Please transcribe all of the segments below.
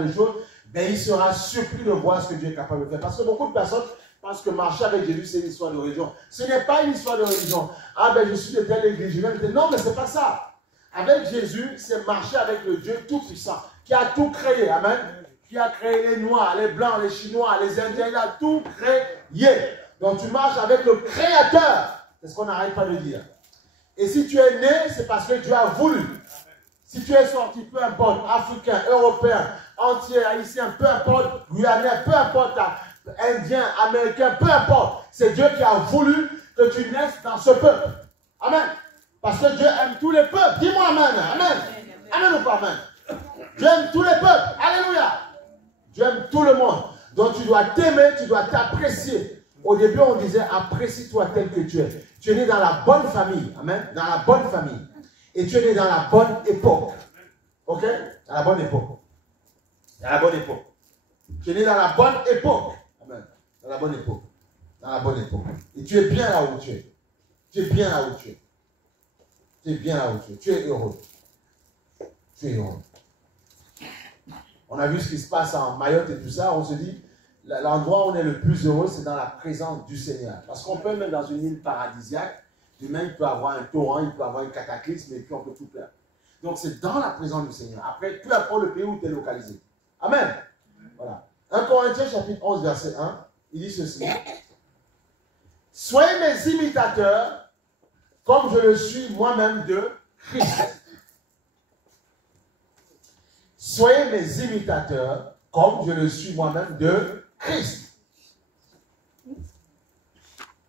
les choses, ben, il sera surpris de voir ce que Dieu est capable de faire. Parce que beaucoup de personnes pensent que marcher avec Jésus, c'est une histoire de religion. Ce n'est pas une histoire de religion. Ah ben, je suis de telle église, je viens de telle... Non, mais ce n'est pas ça. Avec Jésus, c'est marcher avec le Dieu Tout-Puissant, qui a tout créé. Amen. Qui a créé les Noirs, les Blancs, les Chinois, les Indiens, il a tout créé. Donc tu marches avec le Créateur. C'est ce qu'on n'arrête pas de dire. Et si tu es né, c'est parce que Dieu a voulu. Si tu es sorti, peu importe, africain, européen, entier, haïtien, peu importe, guyanais, peu importe, indien, américain, peu importe, c'est Dieu qui a voulu que tu naisses dans ce peuple. Amen. Parce que Dieu aime tous les peuples. Dis-moi amen. Amen. Amen ou pas amen? Dieu aime tous les peuples. Alléluia. Dieu aime tout le monde. Donc tu dois t'aimer, tu dois t'apprécier. Au début, on disait, apprécie-toi tel que tu es. Tu es né dans la bonne famille. Amen. Dans la bonne famille. Et tu es né dans la bonne époque. Ok? Dans la bonne époque. Dans la bonne époque. Tu es né dans la bonne époque. Amen. Dans la bonne époque. Dans la bonne époque. Et tu es bien là où tu es. Tu es bien là où tu es. Tu es bien là où tu es. Tu es heureux. Tu es heureux. On a vu ce qui se passe en Mayotte et tout ça. On se dit, l'endroit où on est le plus heureux, c'est dans la présence du Seigneur. Parce qu'on peut même dans une île paradisiaque, demain il peut avoir un torrent, il peut avoir un cataclysme, et puis on peut tout perdre. Donc c'est dans la présence du Seigneur. Après, peu importe le pays où tu es localisé. Amen. Voilà. 1 Corinthiens chapitre 11, verset 1, il dit ceci. Soyez mes imitateurs, comme je le suis moi-même de Christ. Soyez mes imitateurs, comme je le suis moi-même de Christ.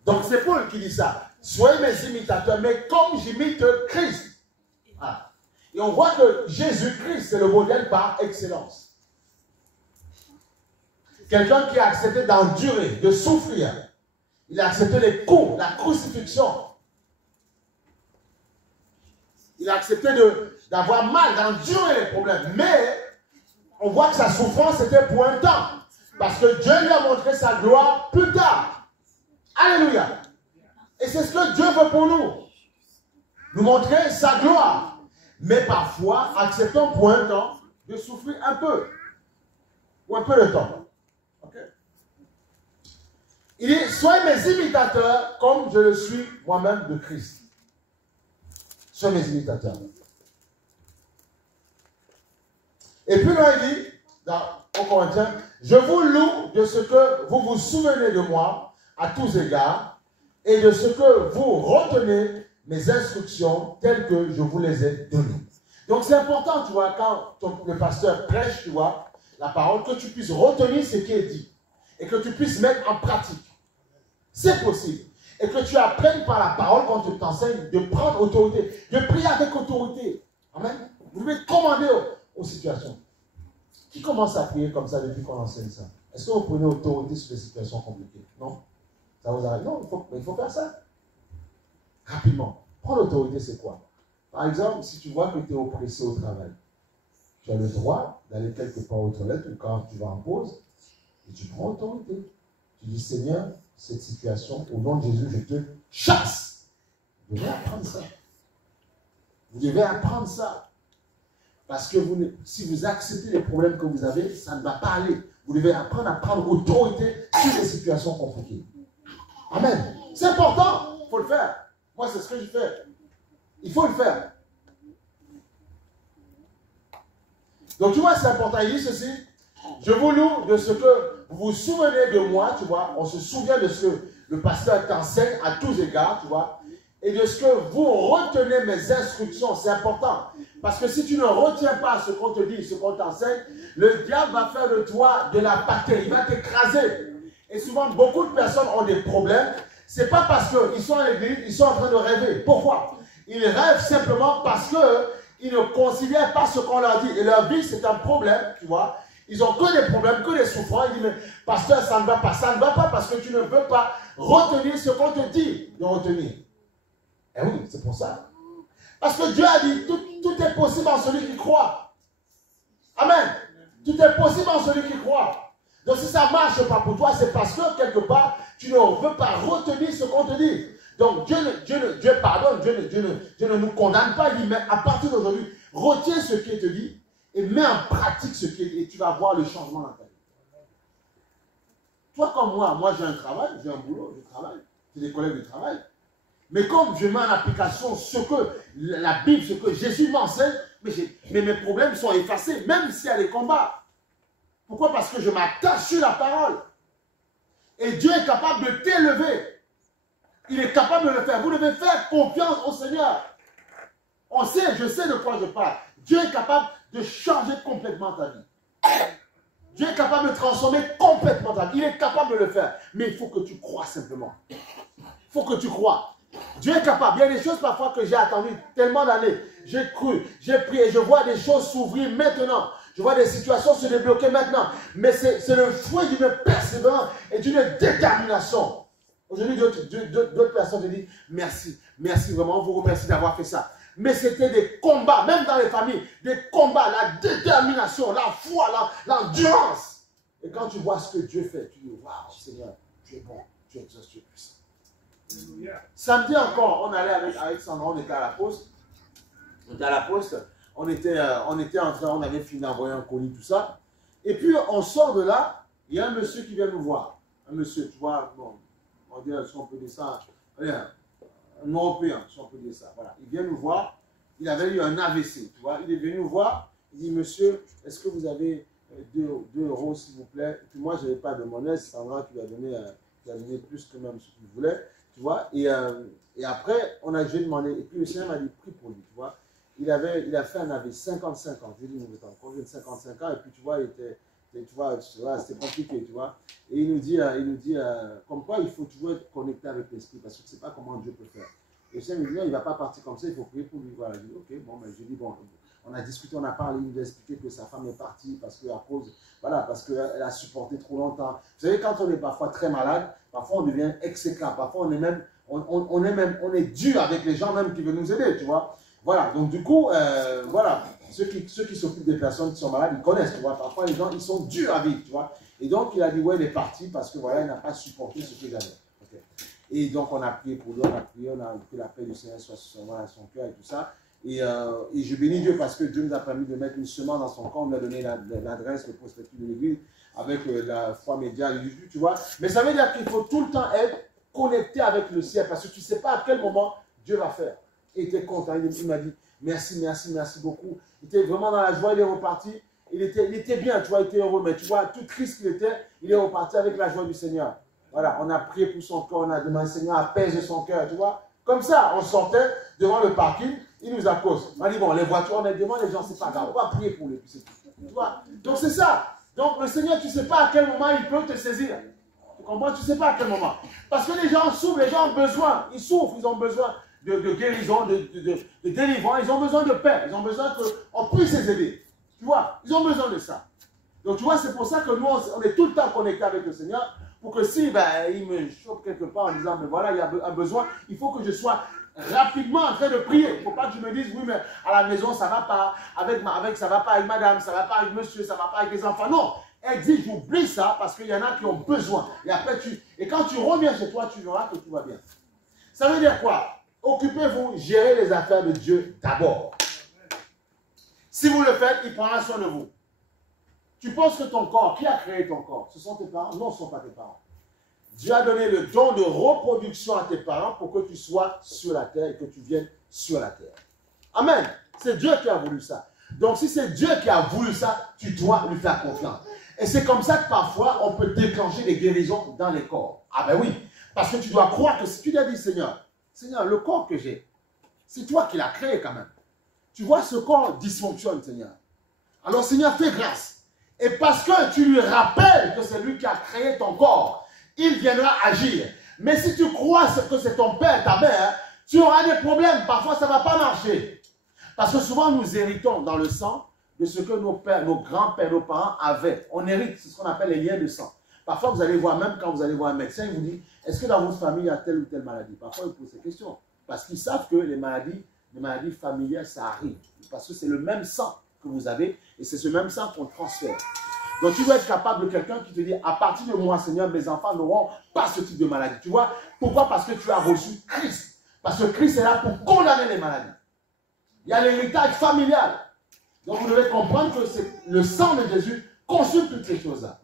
Donc c'est Paul qui dit ça. Soyez mes imitateurs, mais comme j'imite Christ. Voilà. Et on voit que Jésus-Christ, c'est le modèle par excellence. Quelqu'un qui a accepté d'endurer, de souffrir. Il a accepté les coups, la crucifixion. Il a accepté d'avoir mal, d'endurer les problèmes. Mais on voit que sa souffrance était pour un temps. Parce que Dieu lui a montré sa gloire plus tard. Alléluia. Et c'est ce que Dieu veut pour nous. Nous montrer sa gloire. Mais parfois, acceptons pour un temps de souffrir un peu. Ou un peu de temps. Okay? Il dit, soyez mes imitateurs comme je le suis moi-même de Christ. Soyez mes imitateurs. Et puis là, il dit, au Corinthiens, je vous loue de ce que vous vous souvenez de moi à tous égards et de ce que vous retenez mes instructions telles que je vous les ai données. Donc c'est important, tu vois, quand le pasteur prêche, tu vois, la parole, que tu puisses retenir ce qui est dit et que tu puisses mettre en pratique. C'est possible. Et que tu apprennes par la parole quand tu t'enseignes de prendre autorité, de prier avec autorité. Amen. Vous devez commander aux situations. Qui commence à prier comme ça depuis qu'on enseigne ça? Est-ce que vous prenez autorité sur des situations compliquées? Non? Ça vous arrive? Non, il faut faire ça. Rapidement. Prendre l'autorité, c'est quoi? Par exemple, si tu vois que tu es oppressé au travail, tu as le droit d'aller quelque part aux toilettes ou quand tu vas en pause, et tu prends autorité. Tu dis, Seigneur, cette situation, au nom de Jésus, je te chasse. Vous devez apprendre ça. Vous devez apprendre ça. Parce que si vous acceptez les problèmes que vous avez, ça ne va pas aller. Vous devez apprendre à prendre autorité sur les situations compliquées. Amen. C'est important. Il faut le faire. Moi, c'est ce que je fais. Il faut le faire. Donc, tu vois, c'est important. Il dit ceci. Je vous loue de ce que vous vous souvenez de moi, tu vois. On se souvient de ce que le pasteur t'enseigne à tous égards, tu vois. Et de ce que vous retenez mes instructions. C'est important. Parce que si tu ne retiens pas ce qu'on te dit, ce qu'on t'enseigne, le diable va faire de toi de la bactérie. Il va t'écraser. Et souvent, beaucoup de personnes ont des problèmes. Ce n'est pas parce qu'ils sont à l'église, ils sont en train de rêver. Pourquoi? Ils rêvent simplement parce qu'ils ne considèrent pas ce qu'on leur dit. Et leur vie, c'est un problème, tu vois. Ils n'ont que des problèmes, que des souffrances. Ils disent, mais pasteur, ça ne va pas. Ça ne va pas parce que tu ne veux pas retenir ce qu'on te dit de retenir. Eh oui, c'est pour ça. Parce que Dieu a dit, tout est possible en celui qui croit. Amen. Tout est possible en celui qui croit. Donc si ça ne marche pas pour toi, c'est parce que quelque part, tu ne veux pas retenir ce qu'on te dit. Donc Dieu pardonne, Dieu ne nous condamne pas. Il dit, mais à partir d'aujourd'hui, retiens ce qui te dit et mets en pratique ce qui est, et tu vas voir le changement dans ta vie. Toi comme moi j'ai un travail, j'ai un boulot, je travaille, j'ai des collègues de travail. Mais comme je mets en application ce que la Bible, ce que Jésus m'enseigne, mais mes problèmes sont effacés, même s'il y a des combats. Pourquoi? Parce que je m'attache sur la parole. Et Dieu est capable de t'élever. Il est capable de le faire. Vous devez faire confiance au Seigneur. Je sais de quoi je parle. Dieu est capable de changer complètement ta vie. Dieu est capable de transformer complètement ta vie. Il est capable de le faire. Mais il faut que tu crois simplement. Il faut que tu crois. Dieu est capable. Il y a des choses parfois que j'ai attendu tellement d'années. J'ai cru, j'ai prié. Je vois des choses s'ouvrir maintenant. Je vois des situations se débloquer maintenant. Mais c'est le fruit d'une persévérance et d'une détermination. Aujourd'hui, d'autres personnes te disent merci. Merci vraiment. On vous remercie d'avoir fait ça. Mais c'était des combats, même dans les familles, des combats, la détermination, la foi, l'endurance. Et quand tu vois ce que Dieu fait, tu dis, waouh, Seigneur, tu es bon, tu exauces, tu es puissant. Samedi encore, on allait avec Sandra, on était à la poste. On était à la poste, on était en train, on avait fini d'envoyer un colis, tout ça. Et puis, on sort de là, il y a un monsieur qui vient nous voir. Un monsieur, tu vois, bon, on dit, si on peut dire ça, un Européen, si on peut dire ça. Voilà. Il vient nous voir, il avait eu un AVC, tu vois. Il est venu nous voir, il dit, monsieur, est-ce que vous avez 2 euros, s'il vous plaît? Et puis moi, je n'avais pas de monnaie, c'est Sandra qui lui a donné plus que même ce qu'il voulait, tu vois. Et après, j'ai demandé, et puis le Seigneur m'a dit, prie pour lui, tu vois. Il a fait un AVC, 55 ans. Je lui ai dit, vous êtes encore jeune, 55 ans, et puis tu vois, c'était compliqué, tu vois. Et il nous dit, comme quoi il faut toujours être connecté avec l'esprit, parce que tu ne sais pas comment Dieu peut faire. Et le Seigneur me dit, non, il ne va pas partir comme ça, il faut prier pour lui. Voilà, je dis, ok, bon, mais je dis, bon, on a discuté, on a parlé, il nous a expliqué que sa femme est partie parce qu'elle a supporté trop longtemps. Vous savez, quand on est parfois très malade, parfois on devient exécrable, parfois on est dur avec les gens même qui veulent nous aider, tu vois. Voilà, donc du coup, voilà, ceux qui s'occupent des personnes qui sont malades, ils connaissent, tu vois. Parfois, les gens, ils sont durs à vivre, tu vois. Et donc, il a dit, ouais, il est parti parce que, voilà, il n'a pas supporté ce qu'il avait. Okay. Et donc, on a prié pour lui, on a que la paix du Seigneur soit sur son cœur et tout ça. Et je bénis Dieu parce que Dieu nous a permis de mettre une semence dans son camp, on lui a donné l'adresse, le prospectus de l'église, avec la foi média, tu vois. Mais ça veut dire qu'il faut tout le temps être connecté avec le ciel parce que tu ne sais pas à quel moment Dieu va faire. Et il était content, il m'a dit merci, merci, merci beaucoup. Il était vraiment dans la joie, il est reparti. Il était bien, tu vois, il était heureux, mais tu vois, tout triste qu'il était, il est reparti avec la joie du Seigneur. Voilà, on a prié pour son cœur, on a demandé, Seigneur, apaise son cœur, tu vois. Comme ça, on sortait devant le parking, il nous accose. On a dit, bon, les voitures, on est devant les gens, c'est pas grave, on va prier pour lui. Tu vois. Donc c'est ça. Donc le Seigneur, tu ne sais pas à quel moment il peut te saisir. Tu comprends? Tu ne sais pas à quel moment. Parce que les gens souffrent, les gens ont besoin, ils souffrent, ils ont besoin de guérison, de délivrance, ils ont besoin de paix, ils ont besoin qu'on puisse les aider. Tu vois, ils ont besoin de ça. Donc tu vois, c'est pour ça que nous, on est tout le temps connectés avec le Seigneur, pour que si il me chope quelque part en disant, mais voilà, il y a un besoin, il faut que je sois rapidement en train de prier. Il ne faut pas que je me dise, oui, mais à la maison, ça ne va pas, ça ne va pas avec madame, ça ne va pas avec monsieur, ça ne va pas avec les enfants. Non, elle dit, j'oublie ça parce qu'il y en a qui ont besoin. Et après, quand tu reviens chez toi, tu verras que tout va bien. Ça veut dire quoi? Occupez-vous, gérez les affaires de Dieu d'abord. Si vous le faites, il prendra soin de vous. Tu penses que ton corps, qui a créé ton corps? Ce sont tes parents? Non, ce ne sont pas tes parents. Dieu a donné le don de reproduction à tes parents pour que tu sois sur la terre et que tu viennes sur la terre. Amen. C'est Dieu qui a voulu ça. Donc si c'est Dieu qui a voulu ça, tu dois lui faire confiance. Et c'est comme ça que parfois, on peut déclencher des guérisons dans les corps. Ah ben oui. Parce que tu dois croire que si tu lui as dit, Seigneur, le corps que j'ai, c'est toi qui l'as créé quand même. Tu vois, ce corps dysfonctionne, Seigneur. Alors, Seigneur, fais grâce. Et parce que tu lui rappelles que c'est lui qui a créé ton corps, il viendra agir. Mais si tu crois que c'est ton père, ta mère, tu auras des problèmes. Parfois, ça ne va pas marcher. Parce que souvent, nous héritons dans le sang de ce que nos pères, nos grands-pères, nos parents avaient. On hérite, c'est ce qu'on appelle les liens de sang. Parfois, vous allez voir, même quand vous allez voir un médecin, il vous dit, est-ce que dans votre famille, il y a telle ou telle maladie? Parfois, ils posent ces questions. Parce qu'ils savent que les maladies familiales, ça arrive. Parce que c'est le même sang que vous avez et c'est ce même sang qu'on transfère. Donc, tu dois être capable de quelqu'un qui te dit, à partir de moi, Seigneur, mes enfants n'auront pas ce type de maladie. Tu vois? Pourquoi? Parce que tu as reçu Christ. Parce que Christ est là pour condamner les maladies. Il y a l'héritage familial. Donc vous devez comprendre que le sang de Jésus consume toutes ces choses-là.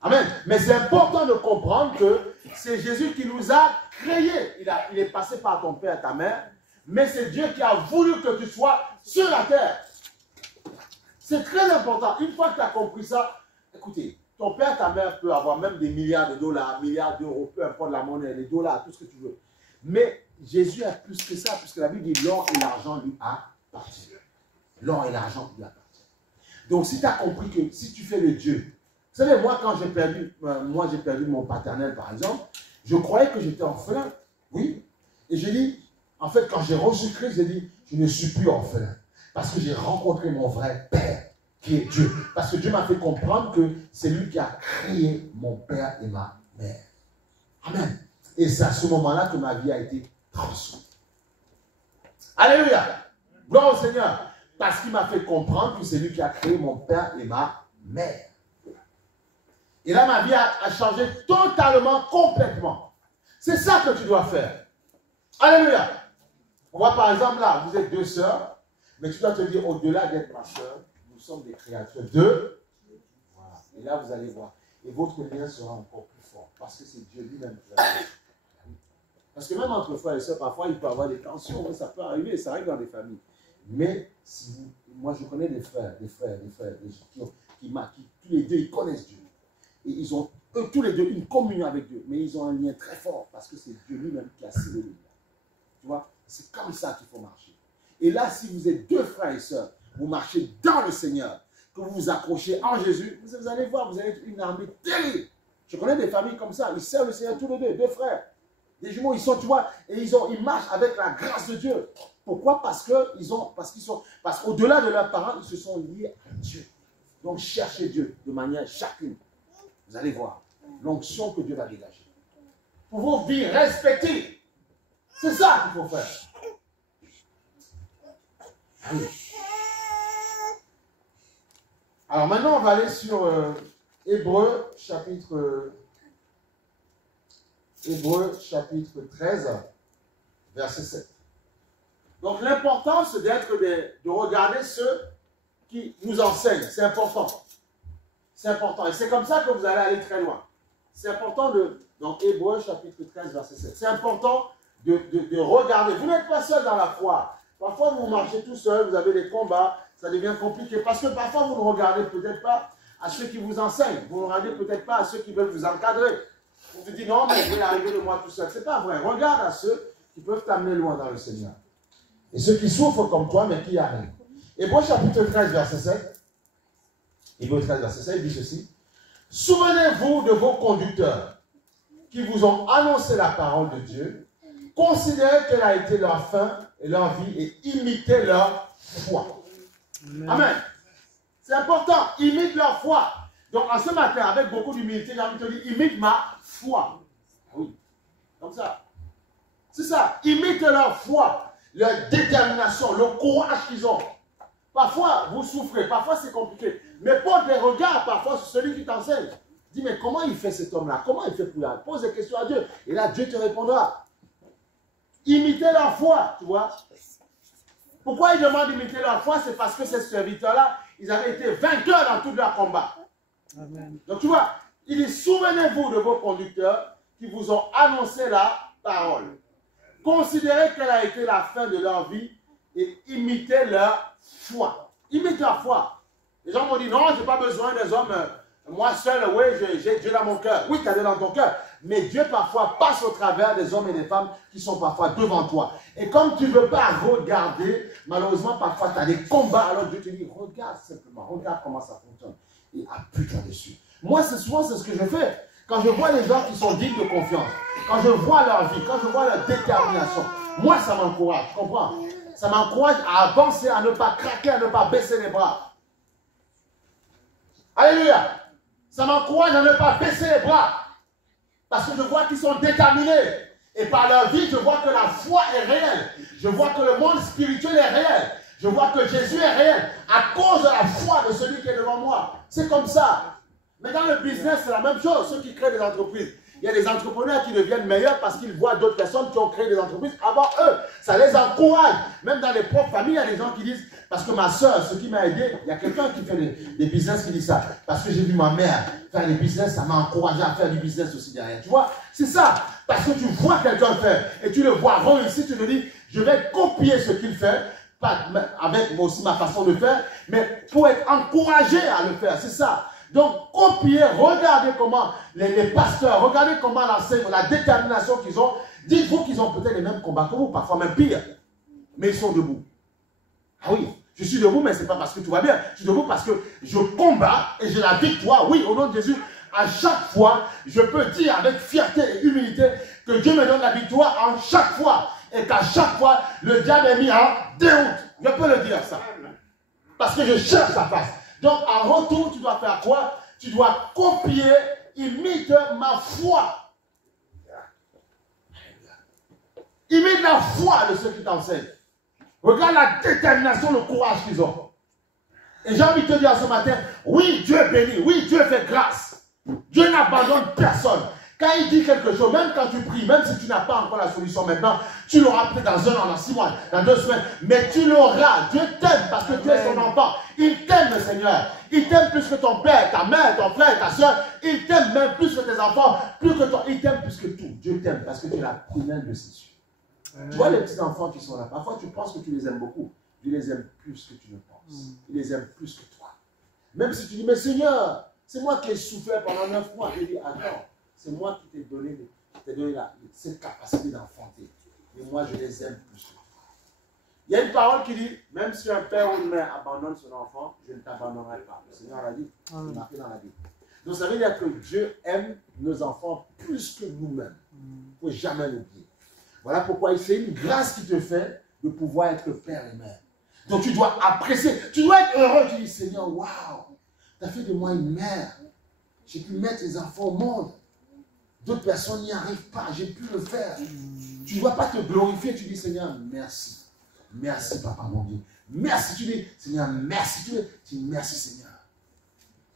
Amen. Mais c'est important de comprendre que c'est Jésus qui nous a créés. Il est passé par ton père et ta mère, mais c'est Dieu qui a voulu que tu sois sur la terre. C'est très important. Une fois que tu as compris ça, écoutez, ton père et ta mère peuvent avoir même des milliards de dollars, milliards d'euros, peu importe la monnaie, les dollars, tout ce que tu veux. Mais Jésus a plus que ça, puisque la Bible dit l'or et l'argent lui appartiennent. L'or et l'argent lui appartiennent. Donc si tu as compris que si tu fais le Dieu, vous savez, moi quand j'ai perdu mon paternel par exemple, je croyais que j'étais orphelin. Oui. Et j'ai dit, en fait quand j'ai reçu Christ, j'ai dit, je ne suis plus orphelin. Parce que j'ai rencontré mon vrai Père, qui est Dieu. Parce que Dieu m'a fait comprendre que c'est lui qui a créé mon père et ma mère. Amen. Et c'est à ce moment-là que ma vie a été transformée. Alléluia. Gloire au Seigneur. Parce qu'il m'a fait comprendre que c'est lui qui a créé mon père et ma mère. Et là, ma vie a changé totalement, complètement. C'est ça que tu dois faire. Alléluia. On voit par exemple là, vous êtes deux sœurs, mais tu dois te dire, au-delà d'être ma sœur, nous sommes des créatures de. Voilà. Et là, vous allez voir. Et votre lien sera encore plus fort. Parce que c'est Dieu lui-même qui l'a fait. Parce que même entre frères et sœurs, parfois, il peut y avoir des tensions. Ça peut arriver, ça arrive dans des familles. Mais si vous, moi, je connais des frères qui tous les deux, ils connaissent Dieu. Et ils ont, eux, tous les deux, une communion avec Dieu. Mais ils ont un lien très fort parce que c'est Dieu lui-même qui a scellé le lien. Tu vois, c'est comme ça qu'il faut marcher. Et là, si vous êtes deux frères et sœurs, vous marchez dans le Seigneur, que vous vous accrochez en Jésus, vous allez voir, vous allez être une armée terrible. Je connais des familles comme ça, ils servent le Seigneur tous les deux frères. Des jumeaux, ils sont, tu vois, et ils marchent avec la grâce de Dieu. Pourquoi? Parce qu'au-delà de leurs parents, ils se sont liés à Dieu. Donc, cherchez Dieu de manière chacune. Vous allez voir l'onction que Dieu va dégager. Pour vos vies respectives. C'est ça qu'il faut faire. Oui. Alors maintenant, on va aller sur Hébreux chapitre 13, verset 7. Donc l'important, c'est de regarder ceux qui nous enseignent. C'est important. C'est important. Et c'est comme ça que vous allez aller très loin. C'est important donc Hébreux chapitre 13, verset 7. C'est important de regarder. Vous n'êtes pas seul dans la foi. Parfois, vous marchez tout seul, vous avez des combats, ça devient compliqué. Parce que parfois, vous ne regardez peut-être pas à ceux qui vous enseignent. Vous ne regardez peut-être pas à ceux qui veulent vous encadrer. Vous vous dites, non, mais je vais arriver de moi tout seul. Ce n'est pas vrai. Regarde à ceux qui peuvent t'amener loin dans le Seigneur. Et ceux qui souffrent comme toi, mais qui arrivent. Hébreux chapitre 13, verset 7. Hébreux 13, verset 7, il dit ceci. Souvenez-vous de vos conducteurs qui vous ont annoncé la parole de Dieu. Considérez quelle a été leur fin et leur vie et imitez leur foi. Amen. C'est important. Imite leur foi. Donc, en ce matin, avec beaucoup d'humilité, j'ai envie de te dire, imite ma foi. Oui. Comme ça. C'est ça. Imite leur foi, leur détermination, le courage qu'ils ont. Parfois, vous souffrez. Parfois, c'est compliqué. Mais porte des regards parfois sur celui qui t'enseigne. Dis, mais comment il fait cet homme-là? Comment il fait pour là? Pose des questions à Dieu. Et là, Dieu te répondra. Imitez leur foi, tu vois. Pourquoi ils demandent d'imiter leur foi? C'est parce que ces serviteurs-là, ils avaient été vainqueurs dans tout leur combat. Amen. Donc tu vois, il dit, souvenez-vous de vos conducteurs qui vous ont annoncé la parole. Considérez quelle a été la fin de leur vie et imitez leur foi. Imitez leur foi. Les gens m'ont dit, non, je n'ai pas besoin des hommes. Moi seul, oui, j'ai Dieu dans mon cœur. Oui, tu as Dieu dans ton cœur. Mais Dieu parfois passe au travers des hommes et des femmes qui sont parfois devant toi. Et comme tu ne veux pas regarder, malheureusement, parfois tu as des combats. Alors Dieu te dit, regarde simplement, regarde comment ça fonctionne. Et appuie-toi dessus. Moi, c'est souvent ce que je fais. Quand je vois les gens qui sont dignes de confiance, quand je vois leur vie, quand je vois leur détermination, moi, ça m'encourage, tu comprends? Ça m'encourage à avancer, à ne pas craquer, à ne pas baisser les bras. Alléluia! Ça m'encourage à ne pas baisser les bras. Parce que je vois qu'ils sont déterminés. Et par leur vie, je vois que la foi est réelle. Je vois que le monde spirituel est réel. Je vois que Jésus est réel. À cause de la foi de celui qui est devant moi. C'est comme ça. Mais dans le business, c'est la même chose. Ceux qui créent des entreprises. Il y a des entrepreneurs qui deviennent meilleurs parce qu'ils voient d'autres personnes qui ont créé des entreprises avant eux. Ça les encourage. Même dans les propres familles, il y a des gens qui disent, parce que ma soeur, ce qui m'a aidé, il y a quelqu'un qui fait des business qui dit ça. Parce que j'ai vu ma mère faire des business, ça m'a encouragé à faire du business aussi derrière. Tu vois, c'est ça. Parce que tu vois quelqu'un faire et tu le vois réussir, tu te dis, je vais copier ce qu'il fait, pas avec moi aussi ma façon de faire, mais pour être encouragé à le faire. C'est ça. Donc, copiez, regardez comment les pasteurs, regardez comment la détermination qu'ils ont. Dites-vous qu'ils ont peut-être les mêmes combats que vous, parfois même pire. Mais ils sont debout. Ah oui, je suis debout, mais ce n'est pas parce que tout va bien. Je suis debout parce que je combats et j'ai la victoire. Oui, au nom de Jésus, à chaque fois, je peux dire avec fierté et humilité que Dieu me donne la victoire en chaque fois. Et qu'à chaque fois, le diable est mis en déroute. Je peux le dire ça. Parce que je cherche sa face. Donc, en retour, tu dois faire quoi? Tu dois copier, imite ma foi. Imite la foi de ceux qui t'enseignent. Regarde la détermination, le courage qu'ils ont. Et j'ai envie de te dire ce matin, oui, Dieu bénit, oui, Dieu fait grâce. Dieu n'abandonne personne. Quand il dit quelque chose, même quand tu pries, même si tu n'as pas encore la solution maintenant, tu l'auras peut-être dans 1 an, dans 6 mois, dans 2 semaines, mais tu l'auras. Dieu t'aime parce que tu es son enfant. Il t'aime, le Seigneur. Il t'aime plus que ton père, ta mère, ton frère, ta soeur. Il t'aime même plus que tes enfants, plus que toi. Il t'aime plus que tout. Dieu t'aime parce que tu es la prunelle de ses yeux. Tu vois les petits enfants qui sont là. Parfois, tu penses que tu les aimes beaucoup. Dieu les aime plus que tu ne penses. Il les aime plus que toi. Même si tu dis, mais Seigneur, c'est moi qui ai souffert pendant 9 mois. Il dit, attends. C'est moi qui t'ai donné, cette capacité d'enfanter. Et moi, je les aime plus que toi. Il y a une parole qui dit, même si un père ou une mère abandonne son enfant, je ne t'abandonnerai pas. Le Seigneur l'a dit, c'est marqué dans la Bible. Donc ça veut dire que Dieu aime nos enfants plus que nous-mêmes. Il ne faut jamais l'oublier. Voilà pourquoi c'est une grâce qui te fait de pouvoir être père et mère. Donc tu dois apprécier, tu dois être heureux. Tu dis, Seigneur, waouh, tu as fait de moi une mère. J'ai pu mettre les enfants au monde. D'autres personnes n'y arrivent pas, j'ai pu le faire. Tu ne dois pas te glorifier, tu dis Seigneur, merci. Merci Papa mon Dieu. Merci, tu dis Seigneur, merci. Tu dis merci Seigneur.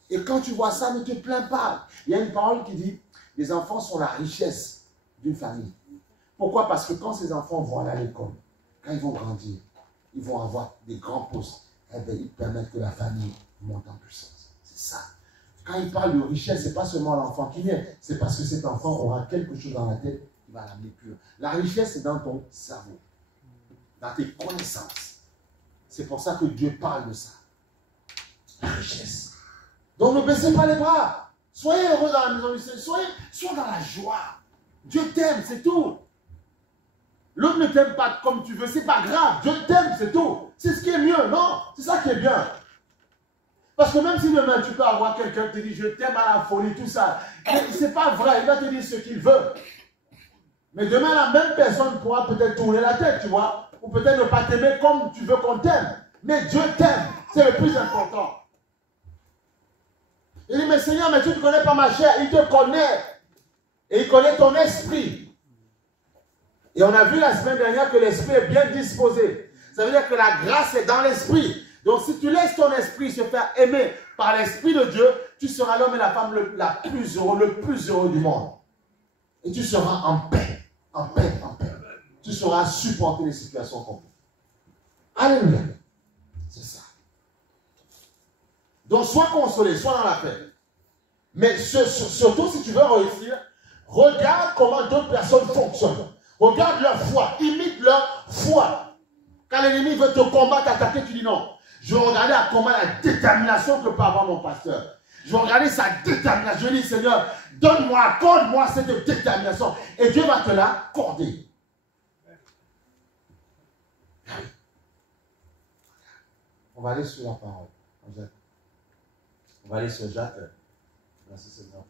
Et quand tu vois ça, ne te plains pas. Il y a une parole qui dit, les enfants sont la richesse d'une famille. Pourquoi? Parce que quand ces enfants vont aller à l'école, quand ils vont grandir, ils vont avoir des grands postes, eh bien, ils permettent que la famille monte en puissance. C'est ça. Quand il parle de richesse, ce n'est pas seulement l'enfant qui vient, c'est parce que cet enfant aura quelque chose dans la tête qui va l'amener plus loin. La richesse, c'est dans ton cerveau, dans tes connaissances. C'est pour ça que Dieu parle de ça. La richesse. Donc ne baissez pas les bras. Soyez heureux dans la maison du Seigneur. Soyez dans la joie. Dieu t'aime, c'est tout. L'autre ne t'aime pas comme tu veux, c'est pas grave. Dieu t'aime, c'est tout. C'est ce qui est mieux, non? C'est ça qui est bien. Parce que même si demain tu peux avoir quelqu'un qui te dit je t'aime à la folie, tout ça, c'est pas vrai, il va te dire ce qu'il veut. Mais demain la même personne pourra peut-être tourner la tête, tu vois, ou peut-être ne pas t'aimer comme tu veux qu'on t'aime. Mais Dieu t'aime, c'est le plus important. Il dit mais Seigneur, mais tu ne connais pas ma chair, il te connaît. Et il connaît ton esprit. Et on a vu la semaine dernière que l'esprit est bien disposé. Ça veut dire que la grâce est dans l'esprit. Donc si tu laisses ton esprit se faire aimer par l'esprit de Dieu, tu seras l'homme et la femme le plus heureux du monde. Et tu seras en paix, en paix, en paix. Tu sauras supporter les situations complexes. Alléluia. C'est ça. Donc sois consolé, sois dans la paix. Mais surtout si tu veux réussir, regarde comment d'autres personnes fonctionnent. Regarde leur foi, imite leur foi. Quand l'ennemi veut te combattre, t'attaquer, tu dis non. Je vais regarder à comment la détermination que peut avoir mon pasteur. Je vais regarder sa détermination. Je dis, Seigneur, donne-moi, accorde-moi cette détermination. Et Dieu va te l'accorder. On va aller sur la parole. On va aller sur Jacques. Merci Seigneur.